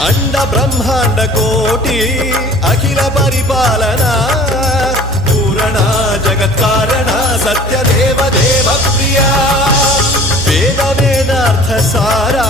అండ బ్రహ్మాండ కోటి అఖిల పరిపాలన పూరణ జగత్కారణ సత్య దేవ దేవ ప్రియ వేద వేదార్థ సారా